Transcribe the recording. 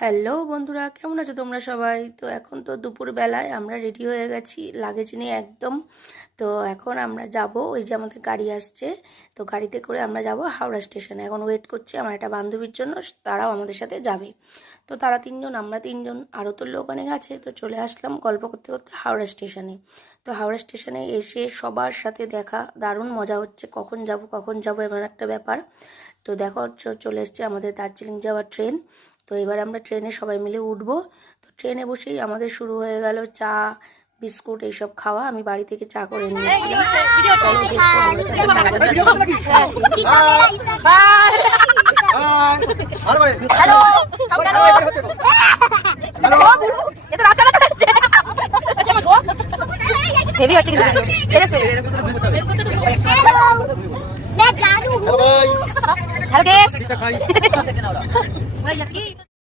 Hello বন্ধুরা, কেমন আছো তোমরা সবাই? তো এখন তো দুপুরবেলায় আমরা রেডি হয়ে গেছি, লাগেজ নিয়ে একদম। তো এখন আমরা যাব, ওই যে আমাদের গাড়ি আসছে, তো গাড়িতে করে আমরা যাব হাওড়া স্টেশনে। এখন ওয়েট করছি আমার একটা বান্ধবীর জন্য, তারাও আমাদের সাথে যাবে। তো তারা তিনজন, আমরা তিনজন, আরও তো লোক অনেক আছে। তো চলে আসলাম গল্প করতে করতে হাওড়া স্টেশনে। তো হাওড়া স্টেশনে এসে সবার সাথে দেখা, দারুণ মজা হচ্ছে। কখন যাব এমন একটা ব্যাপার। তো দেখো চলে এসছে আমাদের দার্জিলিং যাওয়ার ট্রেন। তো এবার আমরা ট্রেনে সবাই মিলে উঠবো। তো ট্রেনে বসেই আমাদের শুরু হয়ে গেল চা বিস্কুট এইসব খাওয়া। আমি বাড়ি থেকে চা করে নিয়েছি।